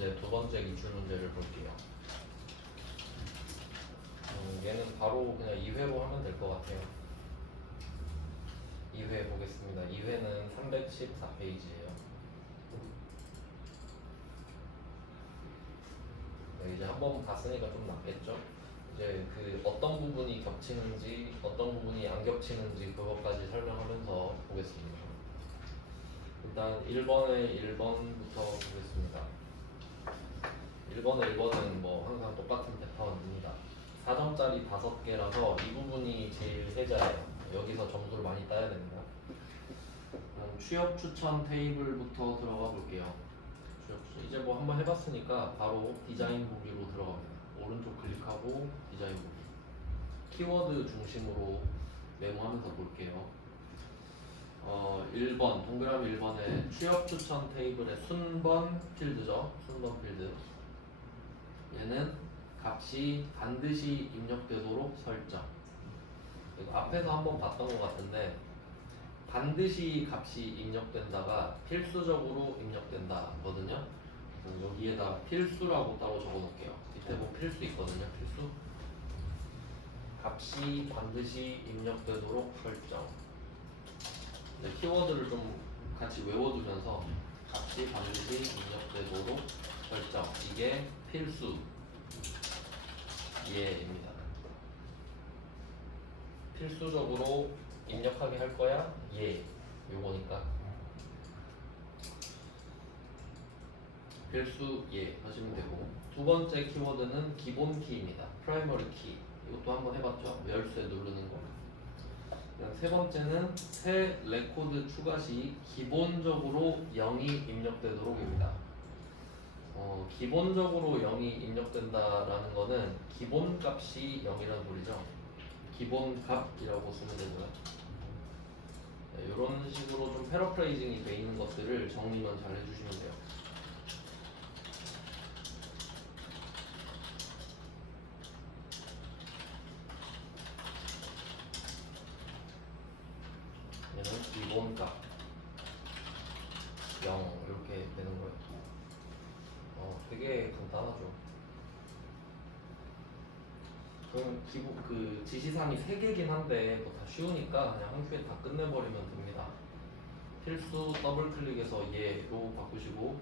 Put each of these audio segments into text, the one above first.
이제 두 번째 기출 문제를 볼게요. 얘는 바로 그냥 2회로 하면 될 것 같아요. 2회 보겠습니다. 2회는 314페이지예요. 네, 이제 한번 봤으니까 좀 낫겠죠? 이제 그 어떤 부분이 겹치는지 어떤 부분이 안 겹치는지 그것까지 설명하면서 보겠습니다. 일단 1번부터 보겠습니다. 1번은 뭐 항상 똑같은 패턴입니다. 4점짜리 5개라서 이 부분이 제일 세자예요. 여기서 점수를 많이 따야 됩니다. 그럼 취업 추천 테이블부터 들어가 볼게요. 이제 뭐 한번 해봤으니까 바로 디자인 보기로 들어갑니다. 오른쪽 클릭하고 디자인 보기. 키워드 중심으로 메모하면서 볼게요. 1번 동그라미 1번에 취업 추천 테이블의 순번 필드죠. 순번 필드. 얘는 값이 반드시 입력되도록 설정. 이거 앞에서 한번 봤던 것 같은데 반드시 값이 입력된다가 필수적으로 입력된다거든요. 여기에다 필수라고 따로 적어 놓을게요. 밑에 보면 필수 있거든요. 필수. 값이 반드시 입력되도록 설정. 키워드를 좀 같이 외워두면서 값이 반드시 입력되도록 설정. 이게 필수 예입니다. 필수적으로 입력하게 할 거야? 예. 요거니까. 필수 예 하시면 되고, 두 번째 키워드는 기본 키입니다. 프라이머리 키. 이것도 한번 해봤죠? 열쇠 누르는 거. 세 번째는 새 레코드 추가 시 기본적으로 0이 입력되도록입니다. 기본적으로 0이 입력된다라는 거는 기본값이 0이라는 소리죠. 기본값이라고 쓰면 되고요. 네, 이런 식으로 좀 패러프레이징이 돼 있는 것들을 정리만 잘 해주시면 돼요. 얘는 기본값 0 이렇게 되는 거예요. 되게 간단하죠. 그럼 기본 그 지시사항이 3개긴 한데 뭐 다 쉬우니까 그냥 한 큐에 다 끝내버리면 됩니다. 필수 더블 클릭해서 예로 바꾸시고,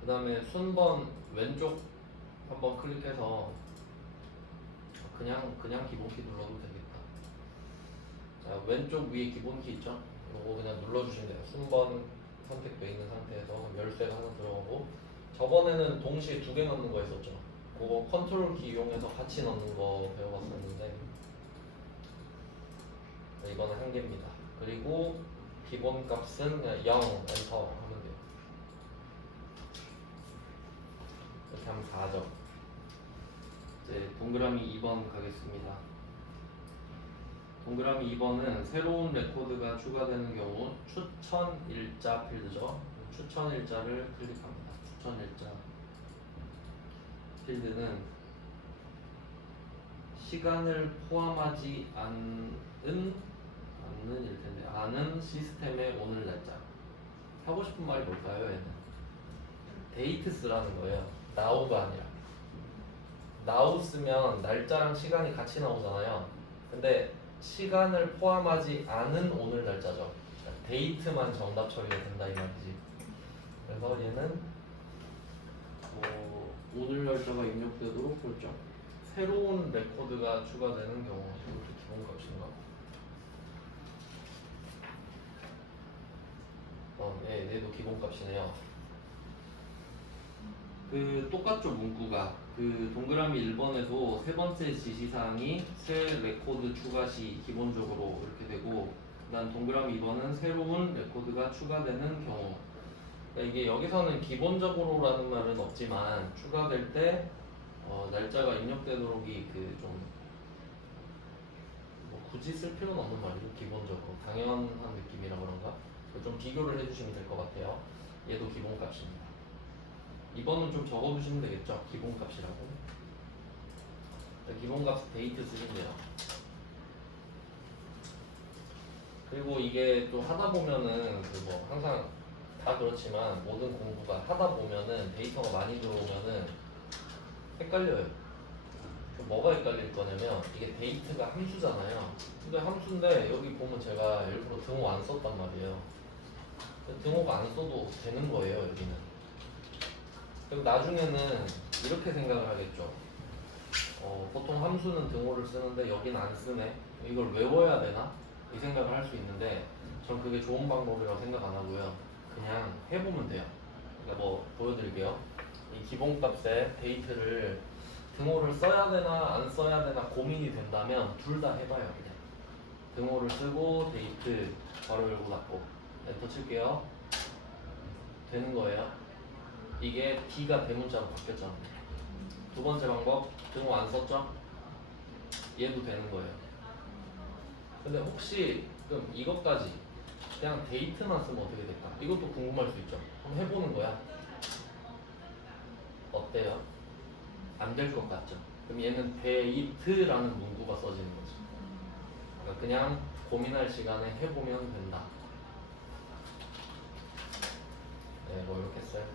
그 다음에 순번 왼쪽 한번 클릭해서 그냥 기본키 눌러도 되겠다. 자, 왼쪽 위에 기본키 있죠? 이거 그냥 눌러주시면 돼요. 순번 선택되어 있는 상태에서. 그럼 열쇠가 하나 들어가고, 저번에는 동시에 2개 넣는 거 했었죠. 그거 컨트롤 키 이용해서 같이 넣는 거 배워봤었는데 이거는 1개입니다. 그리고 기본 값은 그냥 0 엔터 하면 돼요. 이렇게 하면 4죠. 이제 동그라미 2번 가겠습니다. 동그라미 2번은 새로운 레코드가 추가되는 경우 추천 일자 필드죠. 추천 일자를 클릭합니다. 추천 일자 필드는 시간을 포함하지 않는 시스템의 오늘 날짜. 하고 싶은 말이 뭘까요? 얘는 데이트 쓰라는 거예요. now가 아니라. now 쓰면 날짜랑 시간이 같이 나오잖아요. 근데 시간을 포함하지 않은 오늘 날짜죠. 데이트만 정답 처리가 된다 이 말이지. 그래서 얘는 오늘 날짜가 입력되도록 설정. 새로운 레코드가 추가되는 경우 이것도 기본값인가? 네, 얘도 기본값이네요. 그 똑같죠 문구가. 그 동그라미 1번에도 세 번째 지시사항이 새 레코드 추가 시 기본적으로 이렇게 되고, 그다음 동그라미 2번은 새로운 레코드가 추가되는 경우. 그러니까 이게 여기서는 기본적으로라는 말은 없지만 추가될 때 날짜가 입력되도록이 그 좀 뭐 굳이 쓸 필요는 없는 말이죠. 기본적으로 당연한 느낌이라 그런가. 좀 비교를 해주시면 될 것 같아요. 얘도 기본값입니다. 이번은 좀 적어두시면 되겠죠. 기본값이라고. 기본값 데이트 쓰시면 돼요. 그리고 이게 또 하다 보면은 그 뭐 항상 다 그렇지만 모든 공부가 하다 보면은 데이터가 많이 들어오면은 헷갈려요. 뭐가 헷갈릴 거냐면 이게 데이트가 함수잖아요. 근데 함수인데 여기 보면 제가 일부러 등호 안 썼단 말이에요. 등호가 안 써도 되는 거예요, 여기는. 그럼 나중에는 이렇게 생각을 하겠죠. 보통 함수는 등호를 쓰는데 여기는 안 쓰네. 이걸 외워야 되나? 이 생각을 할 수 있는데 전 그게 좋은 방법이라고 생각 안 하고요. 그냥 해보면 돼요. 그러니까 뭐 보여드릴게요. 이 기본값에 데이트를 등호를 써야 되나 안 써야 되나 고민이 된다면 둘 다 해봐요. 그냥 등호를 쓰고 데이트 바로 열고 닫고 엔터 칠게요. 되는 거예요. 이게 D가 대문자로 바뀌었잖아요. 두 번째 방법 등호 안 썼죠? 얘도 되는 거예요. 근데 혹시 그럼 이것까지 그냥 데이트만 쓰면 어떻게 될까? 이것도 궁금할 수 있죠. 한번 해보는 거야. 어때요? 안 될 것 같죠? 그럼 얘는 데이트라는 문구가 써지는 거죠. 그러니까 그냥 고민할 시간에 해보면 된다. 네, 뭐 이렇게 써요.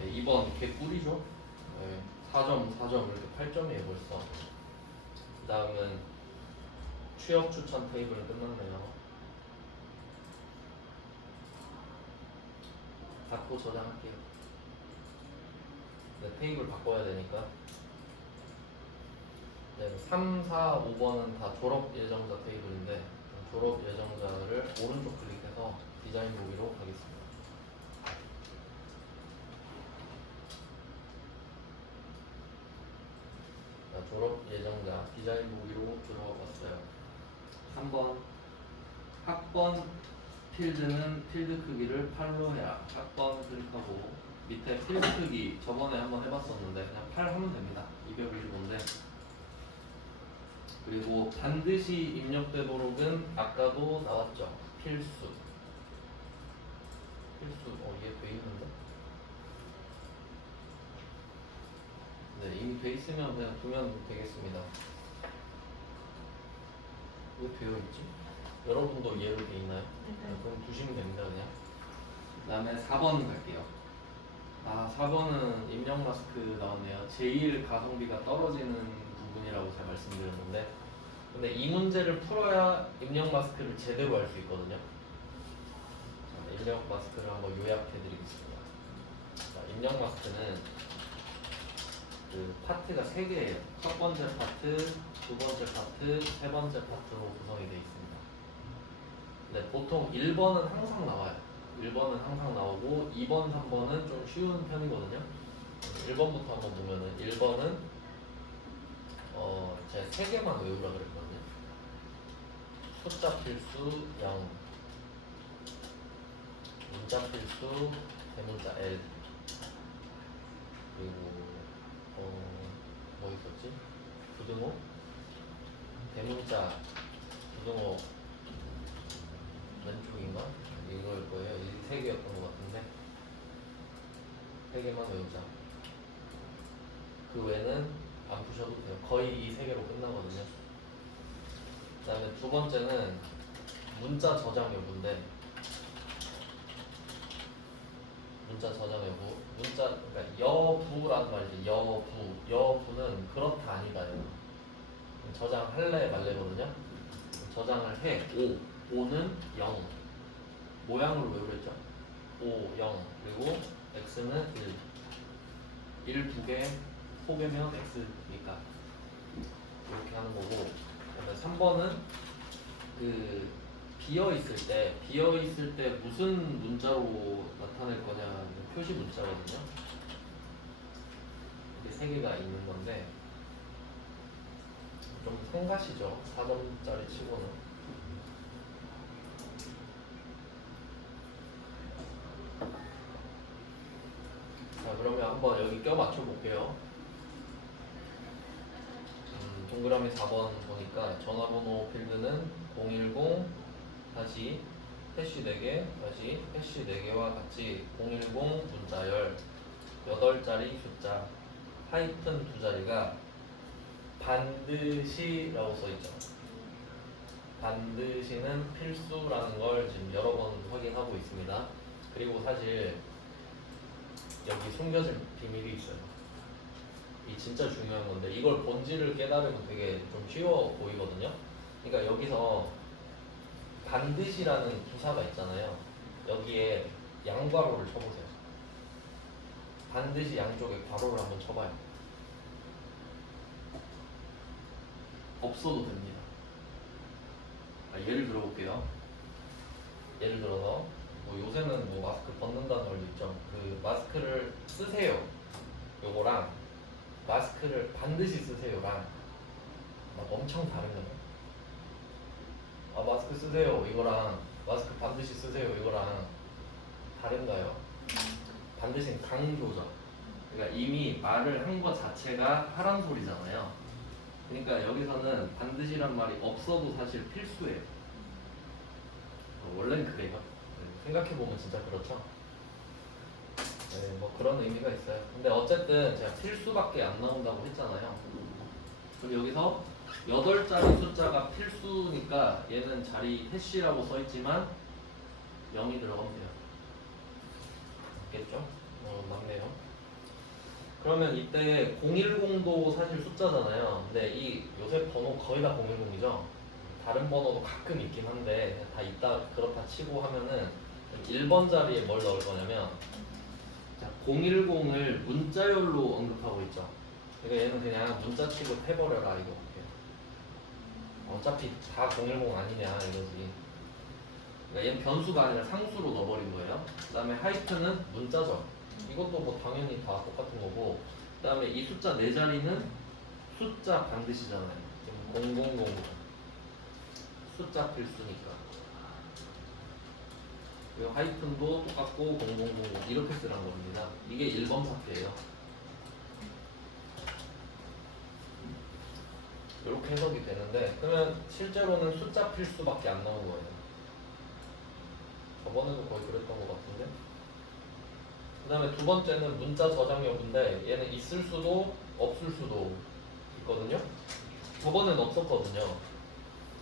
네, 2번 개꿀이죠. 네, 4점, 4점 이렇게 8점이에요 벌써. 그 다음은 취업 추천 테이블은 끝났네요. 닫고 저장할게요. 네, 테이블 바꿔야 되니까. 네, 3, 4, 5번은 다 졸업 예정자 테이블인데 졸업 예정자를 오른쪽 클릭해서 디자인 보기로 가겠습니다. 자, 졸업 예정자 디자인 보기로 들어가 봤어요. 3번 학번 필드는 필드 크기를 8로 해라. 학번 클릭하고 밑에 필드 크기 저번에 한번 해봤었는데 그냥 8 하면 됩니다. 255인데 그리고 반드시 입력되도록은 아까도 나왔죠. 필수. 이게 돼 있는데? 네, 이미 돼 있으면 그냥 두면 되겠습니다. 왜 되어 있지? 여러분도 이해로 돼 있나요? 네. 그럼 두시면 됩니다, 그냥. 그 다음에 4번 갈게요. 4번은 입력 마스크 나왔네요. 제일 가성비가 떨어지는 부분이라고 제가 말씀드렸는데 근데 이 문제를 풀어야 입력 마스크를 제대로 할 수 있거든요. 자, 입력 마스크를 한번 요약해 드리겠습니다. 자, 입력 마스크는 그 파트가 3개예요. 첫 번째 파트, 두 번째 파트, 세 번째 파트로 구성이 되어 있습니다. 근데 보통 1번은 항상 나와요. 1번은 항상 나오고 2번, 3번은 좀 쉬운 편이거든요. 1번부터 한번 보면은 1번은 제가 3개만 외우라 그랬거든요. 숫자 필수 0, 문자 필수 대문자 L, 그리고 뭐 있었지? 부등호, 대문자 부등호 왼쪽인가? 이거일 거예요. 이 3개였던 것 같은데 3개만 외우자. 그 외에는 안 푸셔도 돼요. 거의 이 3개로 끝나거든요. 그 다음에 두 번째는 문자 저장 여부인데 문자 저장 여부 그러니까 여부라는 말이죠. 여부는 그렇다 아니다예요. 저장할래 말래거든요. 저장을 해. 5는 0 모양으로 외우랬죠. 5, 0 그리고 x는 1 두 개 소개면 x니까 이렇게 하는 거고 그다음에 3번은 그 비어 있을 때 무슨 문자로 나타낼 거냐는 표시 문자거든요. 이게 3개가 있는 건데 좀 성가시죠. 4점짜리 치고는. 자, 그러면 한번 여기 껴 맞춰 볼게요. 동그라미 4번 보니까 전화번호 필드는 010 다시 해시 4개 다시 해시 4개와 같이 010 문자열 8자리 숫자 하이픈 2자리가 반드시 라고 써있죠. 반드시는 필수라는 걸 지금 여러 번 확인하고 있습니다. 그리고 사실 여기 숨겨진 비밀이 있어요. 이 진짜 중요한 건데 이걸 본질을 깨달으면 되게 좀 쉬워 보이거든요. 그러니까 여기서 반드시라는 부사가 있잖아요. 여기에 양괄호를 쳐보세요. 반드시 양쪽에 괄호를 한번 쳐봐요. 없어도 됩니다. 예를 들어볼게요. 예를 들어서 뭐 요새는 뭐 마스크 벗는다는 말도 있죠. 그 마스크를 쓰세요. 요거랑 마스크를 반드시 쓰세요랑 막 엄청 다르거든요. 아 마스크 쓰세요 이거랑 마스크 반드시 쓰세요 이거랑 다른가요? 반드시는 강조죠. 그러니까 이미 말을 한 것 자체가 하란 소리잖아요. 그러니까 여기서는 반드시란 말이 없어도 사실 필수예요. 원래는 그래요. 생각해보면 진짜 그렇죠. 네, 뭐 그런 의미가 있어요. 근데 어쨌든 제가 필수밖에 안 나온다고 했잖아요. 그럼 여기서 8자리 숫자가 필수니까 얘는 자리 해시라고 써있지만 0이 들어가면 돼요. 맞겠죠? 맞네요. 그러면 이때 010도 사실 숫자잖아요. 근데 이 요새 번호 거의 다 010이죠. 다른 번호도 가끔 있긴 한데 다 있다 그렇다 치고 하면은 1번 자리에 뭘 넣을 거냐면 자, 010을 문자열로 언급하고 있죠. 그러니까 얘는 그냥 문자 치고 해버려라 이거. 어차피 다 010 아니냐 이거지. 그러니까 얘는 변수가 아니라 상수로 넣어버린 거예요. 그 다음에 하이픈은 문자죠. 이것도 뭐 당연히 다 똑같은 거고. 그 다음에 이 숫자 4자리는 숫자 반드시잖아요. 000 숫자 필수니까. 그리고 하이픈도 똑같고 0000 이렇게 쓰란 겁니다. 이게 1번 파트예요. 이렇게 해석이 되는데 그러면 실제로는 숫자 필수밖에 안 나온 거예요. 저번에도 거의 그랬던 것 같은데. 그 다음에 두 번째는 문자 저장 여부인데 얘는 있을 수도 없을 수도 있거든요. 저번에는 없었거든요.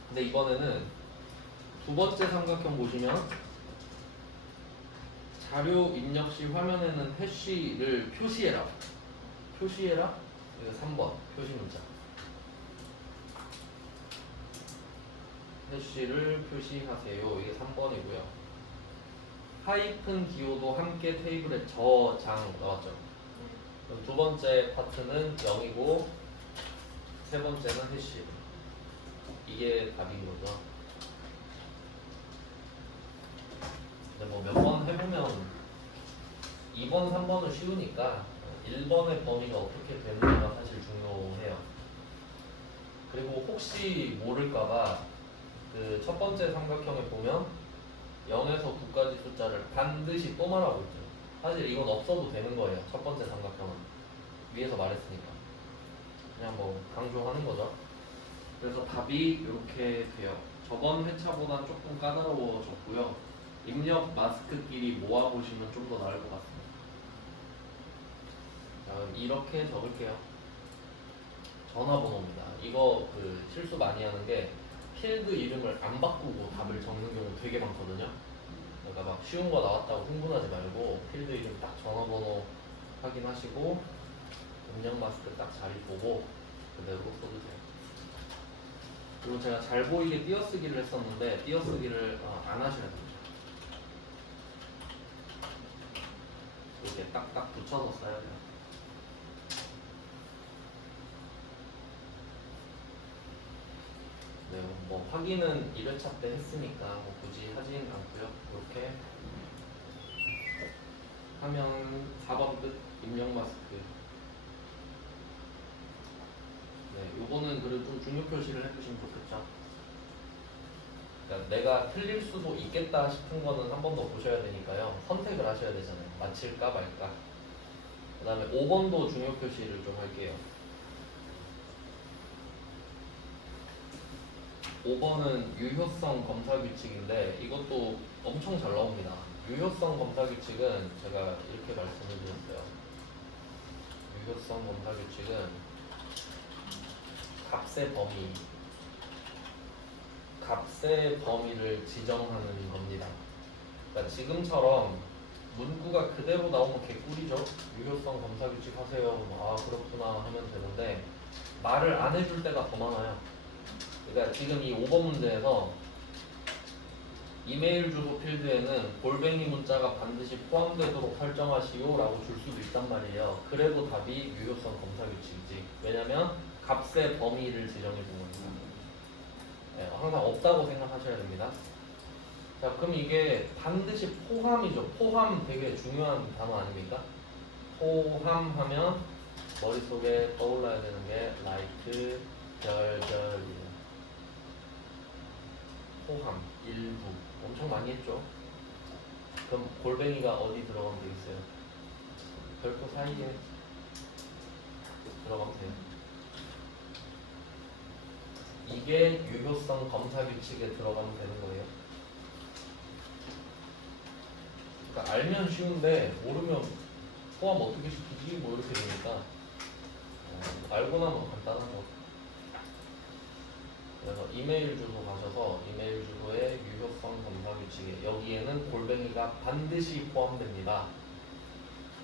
근데 이번에는 두 번째 삼각형 보시면 자료 입력 시 화면에는 해시를 표시해라. 표시해라. 이거 3번 표시 문자. 해시를 표시하세요. 이게 3번이고요. 하이픈 기호도 함께 테이블에 저장 나왔죠. 그럼 두 번째 파트는 0이고 세 번째는 해시. 이게 답인 거죠. 근데 뭐 몇 번 해보면 2번, 3번은 쉬우니까 1번의 범위가 어떻게 되는지가 사실 중요해요. 그리고 혹시 모를까봐 그 첫 번째 삼각형에 보면 0에서 9까지 숫자를 반드시 또 말하고 있죠. 사실 이건 없어도 되는 거예요. 첫 번째 삼각형은 위에서 말했으니까 그냥 뭐 강조하는 거죠. 그래서 답이 이렇게 돼요. 저번 회차보다 조금 까다로워졌고요. 입력 마스크끼리 모아보시면 좀 더 나을 것 같습니다. 자, 이렇게 적을게요. 전화번호입니다. 이거 그 실수 많이 하는 게 필드 이름을 안 바꾸고 답을 적는 경우 되게 많거든요. 그러니까 막 쉬운 거 나왔다고 흥분하지 말고 필드 이름 딱 전화번호 확인하시고 입력 마스크 딱 자리 보고 그대로 써주세요. 그리고 제가 잘 보이게 띄어쓰기를 했었는데 띄어쓰기를 안 하셔야 됩니다. 이렇게 딱딱 붙여서 써야 돼요. 네, 뭐 확인은 1회차 때 했으니까 뭐 굳이 하지는 않고요. 이렇게 하면 4번 끝 입력 마스크. 네, 요거는 그래도 좀 중요 표시를 해주시면 좋겠죠. 그러니까 내가 틀릴 수도 있겠다 싶은 거는 한 번 더 보셔야 되니까요. 선택을 하셔야 되잖아요. 맞힐까 말까. 그 다음에 5번도 중요 표시를 좀 할게요. 5번은 유효성 검사 규칙인데 이것도 엄청 잘 나옵니다. 유효성 검사 규칙은 제가 이렇게 말씀을 드렸어요. 유효성 검사 규칙은 값의 범위 값의 범위를 지정하는 겁니다. 그러니까 지금처럼 문구가 그대로 나오면 개꿀이죠. 유효성 검사 규칙 하세요. 아 그렇구나 하면 되는데 말을 안 해줄 때가 더 많아요. 그러니까 지금 이 5번 문제에서 이메일 주소 필드에는 골뱅이 문자가 반드시 포함되도록 설정하시오 라고 줄 수도 있단 말이에요. 그래도 답이 유효성 검사 규칙이지. 왜냐면 값의 범위를 지정해 준 거니까. 네, 항상 없다고 생각하셔야 됩니다. 자, 그럼 이게 반드시 포함이죠. 포함 되게 중요한 단어 아닙니까? 포함하면 머릿속에 떠올라야 되는 게 like, 별별이에요. 포함, 일부 엄청 많이 했죠. 그럼 골뱅이가 어디 들어가면 되겠어요? 별표 사이에 들어가면 돼요. 이게 유효성 검사 규칙에 들어가면 되는 거예요. 그러니까 알면 쉬운데 모르면 포함 어떻게 시키지? 뭐 이렇게 되니까 알고 나면 간단하죠. 그래서 이메일 주소 가셔서 이메일 주소의 유효성 검사 규칙에 여기에는 골뱅이가 반드시 포함됩니다.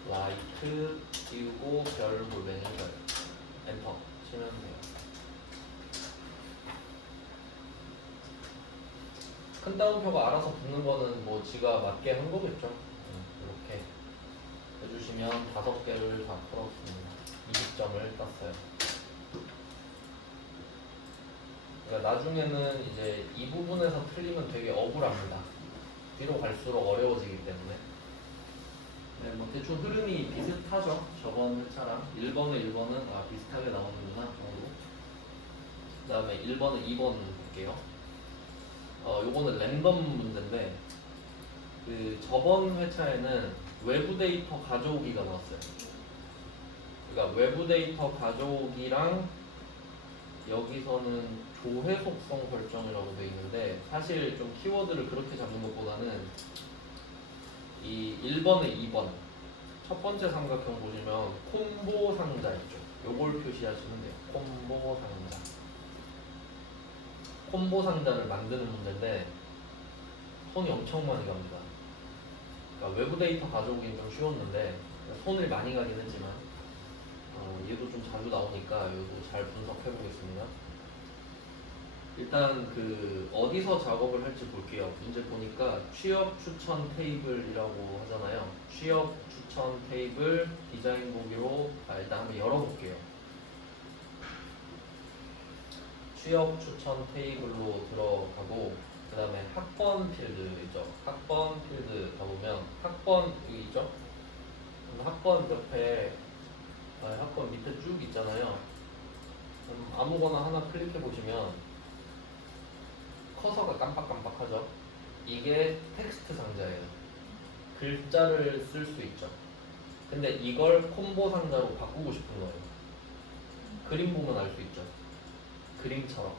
like 띄우고 별 골뱅이 별 엔터 치면 돼요. 큰 따옴표가 알아서 붙는 거는 뭐 지가 맞게 한 거겠죠. 이렇게 해주시면 5개를 다 풀었습니다. 20점을 땄어요. 그러니까 나중에는 이제 이 부분에서 틀리면 되게 억울합니다. 뒤로 갈수록 어려워지기 때문에. 네, 뭐 대충 흐름이 비슷하죠. 저번 회차랑 1번에 1번은 비슷하게 나오는구나 정도. 그 다음에 1번에 2번 볼게요. 요거는 랜덤 문제인데 그 저번 회차에는 외부 데이터 가져오기가 나왔어요. 그러니까 외부 데이터 가져오기랑 여기서는 조회 속성 설정이라고 되어 있는데 사실 좀 키워드를 그렇게 잡는 것보다는 이 1번에 2번 첫 번째 삼각형 보시면 콤보 상자 있죠. 요걸 표시하시면 돼요. 콤보 상자. 콤보 상자를 만드는 문제인데 손이 엄청 많이 갑니다. 그러니까 외부 데이터 가져오기는 좀 쉬웠는데 손을 많이 가긴 했지만 얘도 좀 자주 나오니까 이것도 잘 분석해 보겠습니다. 일단 그 어디서 작업을 할지 볼게요. 문제 보니까 취업 추천 테이블이라고 하잖아요. 취업 추천 테이블 디자인 보기로 일단 한번 열어볼게요. 취업 추천 테이블로 들어가고 그 다음에 학번 필드 있죠. 학번 필드 가보면 학번 여기 있죠. 학번 옆에 학번 밑에 쭉 있잖아요. 아무거나 하나 클릭해 보시면 커서가 깜빡깜빡하죠. 이게 텍스트 상자예요. 글자를 쓸 수 있죠. 근데 이걸 콤보 상자로 바꾸고 싶은 거예요. 그림 보면 알 수 있죠. 그림처럼.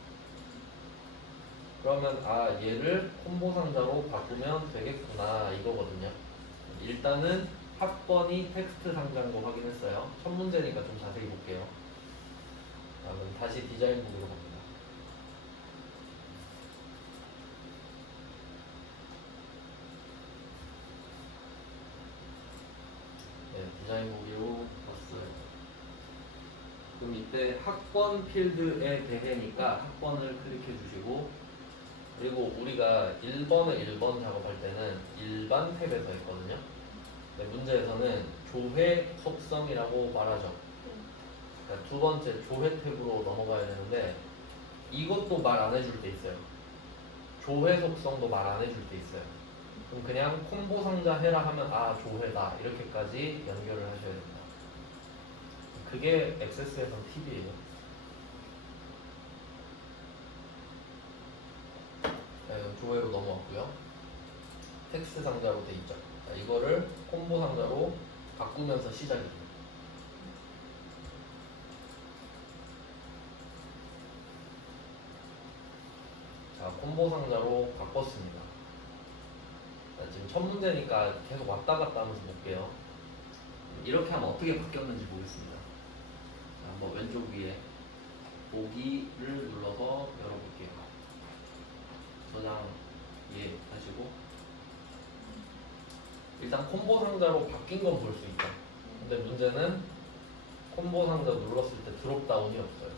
그러면 얘를 콤보 상자로 바꾸면 되겠구나 이거거든요. 일단은 학번이 텍스트 상자인 거 확인했어요. 첫 문제니까 좀 자세히 볼게요. 그러면 다시 디자인 보기로 갑니다. 네, 디자인 보기로 봤어요. 그럼 이때 학번 필드에 대해니까 학번을 클릭해 주시고 그리고 우리가 1번에 1번 작업할 때는 일반 탭에서 했거든요. 네, 문제에서는 조회 속성이라고 말하죠. 그러니까 두 번째 조회 탭으로 넘어가야 되는데 이것도 말 안 해줄 때 있어요. 조회 속성도 말 안 해줄 때 있어요. 그럼 그냥 콤보 상자 해라 하면 조회다 이렇게까지 연결을 하셔야 됩니다. 그게 액세스에선 팁이에요. 네, 조회로 넘어왔고요. 텍스트 상자로 돼 있죠. 자, 이거를 콤보 상자로 바꾸면서 시작입니다. 자, 콤보 상자로 바꿨습니다. 자, 지금 첫 문제니까 계속 왔다 갔다 하면서 볼게요. 이렇게 하면 어떻게 바뀌었는지 보겠습니다. 자, 한번 왼쪽 위에 보기를 눌러서 열어볼게요. 저장 이해하시고 일단 콤보 상자로 바뀐 건 볼 수 있다. 근데 문제는 콤보 상자 눌렀을 때 드롭다운이 없어요.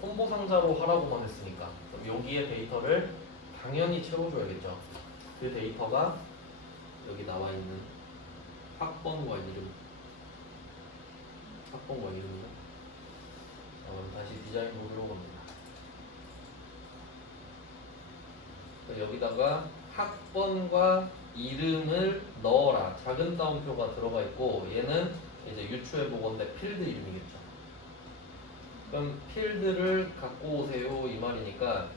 콤보 상자로 하라고만 했으니까 그럼 여기에 데이터를 당연히 채워줘야겠죠. 그 데이터가 여기 나와 있는 학번과 이름, 학번과 이름이요. 그럼 다시 디자인 보기로 갑니다. 여기다가 학번과 이름을 넣어라. 작은 따옴표가 들어가 있고 얘는 이제 유추해 보건데 필드 이름이겠죠. 그럼 필드를 갖고 오세요 이 말이니까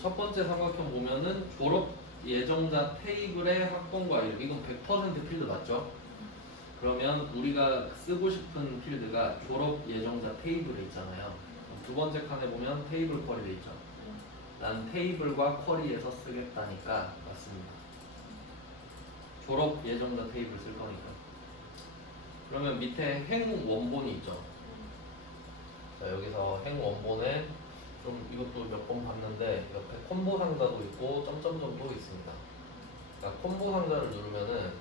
첫 번째 삼각형 보면은 졸업 예정자 테이블의 학번과 이름 이건 100% 필드 맞죠? 그러면 우리가 쓰고 싶은 필드가 졸업 예정자 테이블에 있잖아요. 두 번째 칸에 보면 테이블 쿼리에 있죠. 난 테이블과 쿼리에서 쓰겠다니까 맞습니다. 졸업 예정자 테이블 쓸 거니까. 그러면 밑에 행 원본이 있죠. 자, 여기서 행 원본에 좀 이것도 몇 번 봤는데 옆에 콤보 상자도 있고 점점점도 있습니다. 그러니까 콤보 상자를 누르면은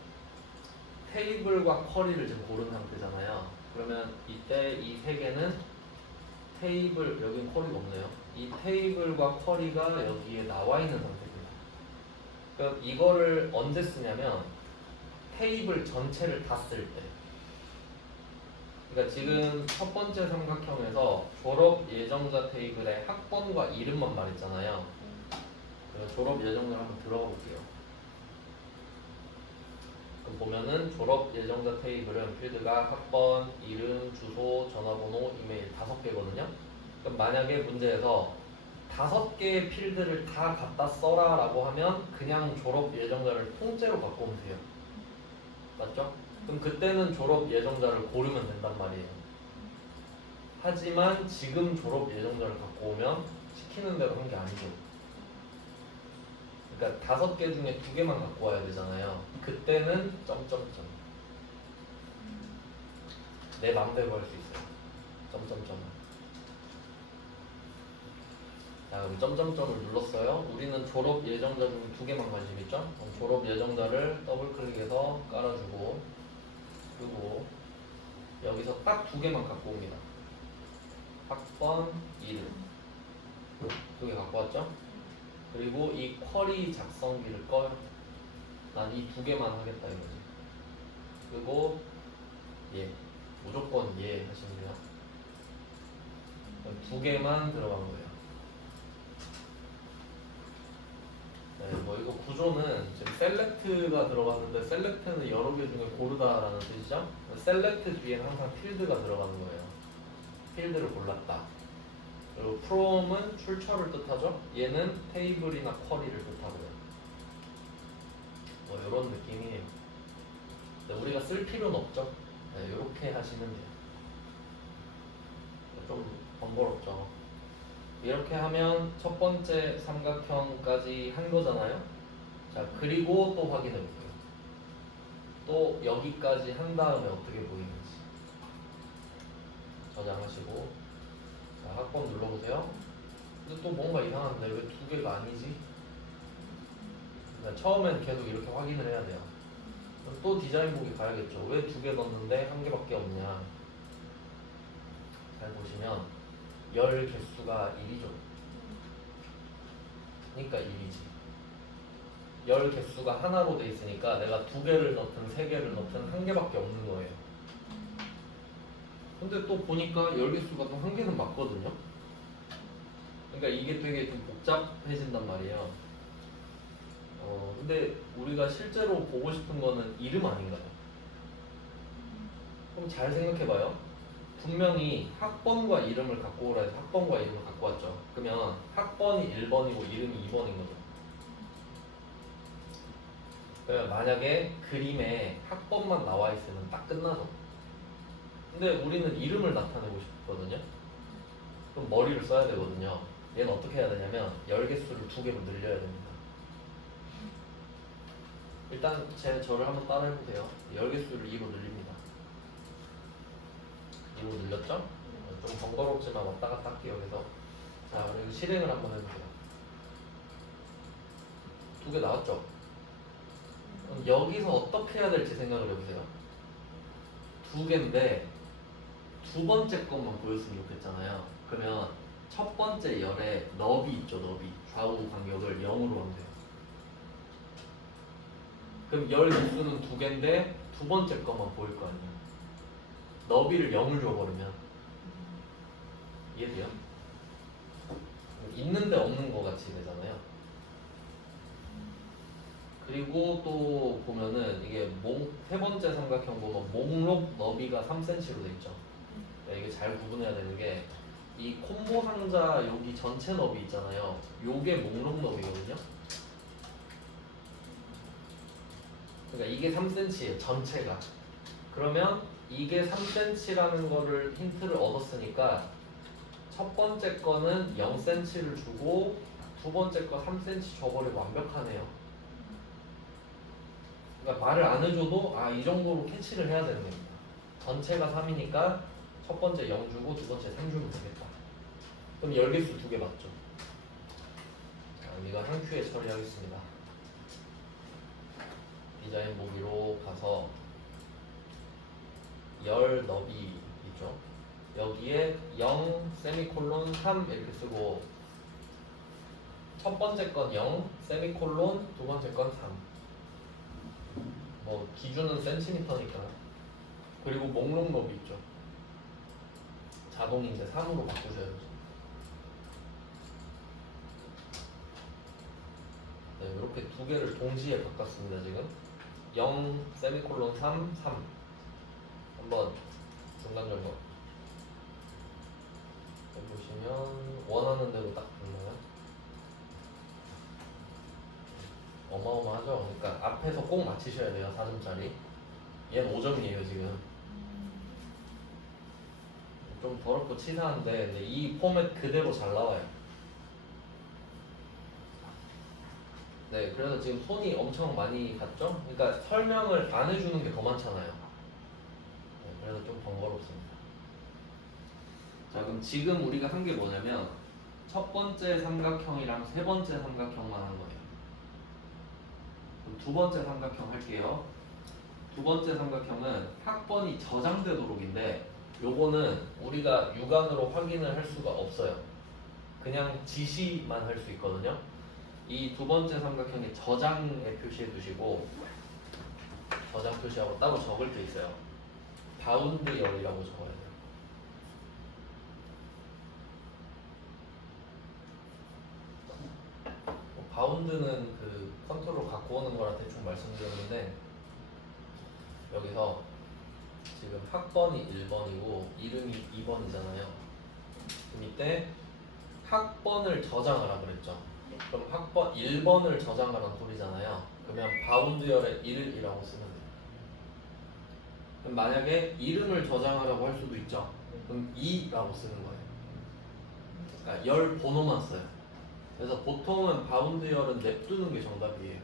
테이블과 쿼리를 지금 고른 상태잖아요. 그러면 이때 이 세 개는 테이블, 여긴 쿼리가 없네요. 이 테이블과 쿼리가 여기에 나와 있는 상태입니다. 그럼 이거를 언제 쓰냐면 테이블 전체를 다 쓸 때. 그러니까 지금 첫 번째 삼각형에서 졸업 예정자 테이블에 학번과 이름만 말했잖아요. 그럼 졸업 예정자를 한번 들어가 볼게요. 그럼 보면은 졸업 예정자 테이블은 필드가 학번, 이름, 주소, 전화번호, 이메일 5개거든요. 그럼 만약에 문제에서 5개의 필드를 다 갖다 써라 라고 하면 그냥 졸업 예정자를 통째로 갖고 오면 돼요. 맞죠? 그럼 그때는 졸업 예정자를 고르면 된단 말이에요. 하지만 지금 졸업 예정자를 갖고 오면 시키는 대로 한 게 아니죠. 그러니까 5개 중에 2개만 갖고 와야 되잖아요. 그때는 점점점 내 맘대로 할 수 있어요. 점점점. 자, 그럼 점점점을 눌렀어요. 우리는 졸업 예정자 중에 2개만 관심 있죠? 그럼 졸업 예정자를 더블 클릭해서 깔아주고 그리고 여기서 딱 2개만 갖고 옵니다. 학번, 이름 2개 갖고 왔죠? 그리고 이 쿼리 작성기를 꺼요. 난 이 2개만 하겠다 이거지. 그리고 예, 무조건 예 하시면 돼요. 2개만 들어간 거예요. 네, 뭐 이거 구조는 지금 셀렉트가 들어갔는데 셀렉트는 여러 개 중에 고르다라는 뜻이죠. 셀렉트 뒤에는 항상 필드가 들어가는 거예요. 필드를 골랐다. 그리고 from은 출처를 뜻하죠. 얘는 테이블이나 쿼리를 뜻하고요. 뭐 이런 느낌이에요. 우리가 쓸 필요는 없죠. 네, 이렇게 하시면 돼요. 좀 번거롭죠. 이렇게 하면 첫 번째 삼각형까지 한 거잖아요. 자, 그리고 또 확인해 볼게요. 또 여기까지 한 다음에 어떻게 보이는지 저장하시고, 자, 학번 눌러보세요. 근데 또 뭔가 이상한데 왜 2개가 아니지? 그러니까 처음엔 계속 이렇게 확인을 해야 돼요. 그럼 또 디자인 보기 가야겠죠. 왜 2개 넣었는데 1개밖에 없냐? 잘 보시면 열 개수가 1이죠. 그러니까 1이지. 열 개수가 하나로 돼 있으니까 내가 2개를 넣든 3개를 넣든 1개밖에 없는 거예요. 근데 또 보니까 열 개수가 또 1개는 맞거든요. 그러니까 이게 되게 좀 복잡해진단 말이에요. 근데 우리가 실제로 보고 싶은 거는 이름 아닌가요? 그럼 잘 생각해봐요. 분명히 학번과 이름을 갖고 오라 해서 학번과 이름을 갖고 왔죠. 그러면 학번이 1번이고 이름이 2번인 거죠. 그러면 만약에 그림에 학번만 나와 있으면 딱 끝나죠. 근데 우리는 이름을 나타내고 싶거든요. 그럼 머리를 써야 되거든요. 얘는 어떻게 해야 되냐면 열 개수를 2개로 늘려야 됩니다. 일단 저를 한번 따라 해보세요. 열 개수를 2로 늘립니다. 2로 늘렸죠? 좀 번거롭지만 왔다 갔다 할게요. 그래서 자, 그리고 실행을 한번 해보세요. 두 개 나왔죠? 그럼 여기서 어떻게 해야 될지 생각을 해보세요. 두 개인데 두 번째 것만 보였으면 좋겠잖아요. 그러면 첫 번째 열에 너비 있죠, 너비. 좌우 간격을 0으로 하면 돼요. 그럼 열 개수는 두 개인데 두 번째 것만 보일 거 아니에요. 너비를 0을 줘버리면 이해돼요? 있는데 없는 거 같이 되잖아요. 그리고 또 보면은 이게 세 번째 삼각형 보면 목록 너비가 3cm로 돼 있죠. 이게 잘 구분해야 되는 게 이 콤보 상자 여기 전체 너비 있잖아요. 요게 목록 너비거든요. 그러니까 이게 3cm예요, 전체가. 그러면 이게 3cm라는 거를 힌트를 얻었으니까 첫 번째 거는 0cm를 주고 두 번째 거 3cm 줘버리면 완벽하네요. 그러니까 말을 안 해줘도 이 정도로 캐치를 해야 되는 겁니다. 전체가 3이니까 첫 번째 0 주고 두 번째 3 주면 되겠다. 그럼 열개수 두 개 맞죠? 자, 이거 한 큐에 처리하겠습니다. 디자인 보기로 가서 열 너비 있죠? 여기에 0, 세미콜론 3 이렇게 쓰고 첫 번째 건 0, 세미콜론 두 번째 건 3. 뭐 기준은 센티미터니까. 그리고 목록 너비 있죠? 자동인데 3으로 바꾸셔야죠. 네, 이렇게 두 개를 동시에 바꿨습니다. 지금 0, 세미콜론 3, 3. 한번 중간 점검 해보시면 원하는 대로 딱 붙나요? 어마어마하죠? 그러니까 앞에서 꼭 맞히셔야 돼요. 4점짜리. 얘는 5점이에요 지금. 좀 더럽고 치사한데 근데 이 포맷 그대로 잘 나와요. 네, 그래서 지금 손이 엄청 많이 갔죠? 그러니까 설명을 안 해주는 게 더 많잖아요. 네, 그래서 좀 번거롭습니다. 자, 그럼 지금 우리가 한 게 뭐냐면 첫 번째 삼각형이랑 세 번째 삼각형만 한 거예요. 그럼 두 번째 삼각형 할게요. 두 번째 삼각형은 학번이 저장되도록인데 요거는 우리가 육안으로 확인을 할 수가 없어요. 그냥 지시만 할 수 있거든요. 이 두 번째 삼각형의 저장에 표시해 두시고 저장 표시하고 따로 적을 게 있어요. 바운드 열이라고 적어야 돼요. 바운드는 그 컨트롤 갖고 오는 거라 대충 말씀드렸는데 여기서 지금 학번이 1번이고 이름이 2번이잖아요. 그럼 이때 학번을 저장하라 그랬죠. 그럼 학번 1번을 저장하라는 소리잖아요. 그러면 바운드열에 1이라고 쓰면 돼요. 그럼 만약에 이름을 저장하라고 할 수도 있죠. 그럼 2라고 쓰는 거예요. 그러니까 열 번호만 써요. 그래서 보통은 바운드열은 냅두는 게 정답이에요.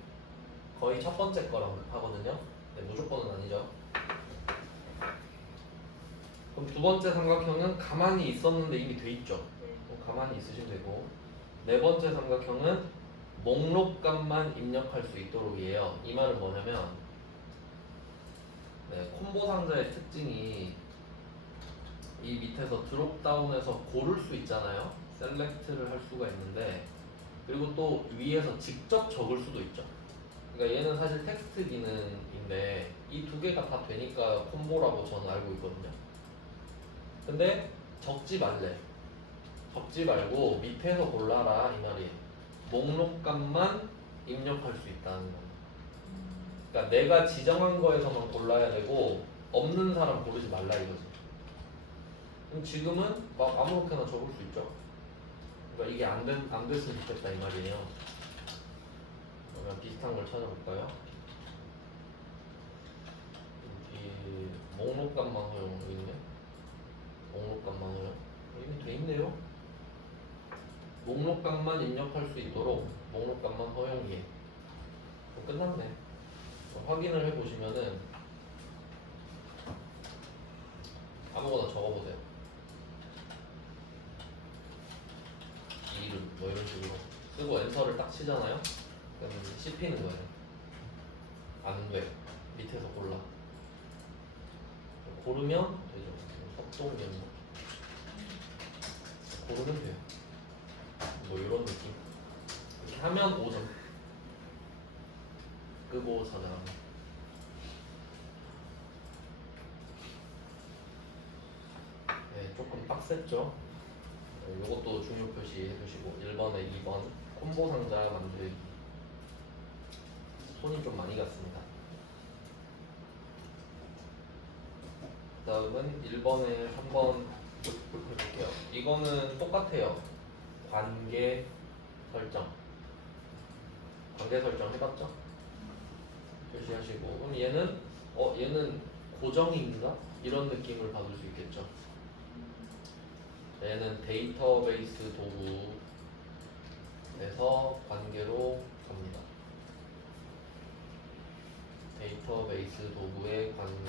거의 첫 번째 거라고 하거든요. 네, 무조건은 아니죠. 그럼 두 번째 삼각형은 가만히 있었는데 이미 돼 있죠. 가만히 있으시면 되고 네 번째 삼각형은 목록값만 입력할 수 있도록이에요. 이 말은 뭐냐면 콤보 상자의 특징이 이 밑에서 드롭다운해서 고를 수 있잖아요. 셀렉트를 할 수가 있는데 그리고 또 위에서 직접 적을 수도 있죠. 그러니까 얘는 사실 텍스트 기능인데 이 두 개가 다 되니까 콤보라고 저는 알고 있거든요. 근데 적지 말래. 적지 말고 밑에서 골라라 이 말이에요. 목록값만 입력할 수 있다는 거. 그러니까 내가 지정한 거에서만 골라야 되고 없는 사람 고르지 말라 이거지. 그럼 지금은 막 아무렇게나 적을 수 있죠. 그러니까 이게 안 됐으면 좋겠다 이 말이에요. 그러면 비슷한 걸 찾아볼까요? 여기 목록값만 허용 여기 있네. 목록값만 허용 이미 돼 있네요. 목록값만 입력할 수 있도록 목록값만 허용이에 끝났네. 확인을 해보시면은 아무거나 적어보세요. 이름 뭐 이런 식으로 쓰고 엔터를 딱 치잖아요. 그럼 씹히는 거예요. 안 돼. 밑에서 골라. 고르면 되죠. 협동연구. 고르면 돼요. 뭐 이런 느낌. 이렇게 하면 5점. 끄고 저장. 네, 조금 빡셌죠? 이것도 중요 표시 해주시고 1번에 2번 콤보 상자 만들기. 손이 좀 많이 갔습니다. 다음은 1번에 3번 해볼게요. 이거는 똑같아요. 관계 설정. 관계 설정 해봤죠? 표시하시고 그럼 얘는 고정인가? 이런 느낌을 받을 수 있겠죠. 얘는 데이터베이스 도구에서 관계로 갑니다. 데이터베이스 도구의 관계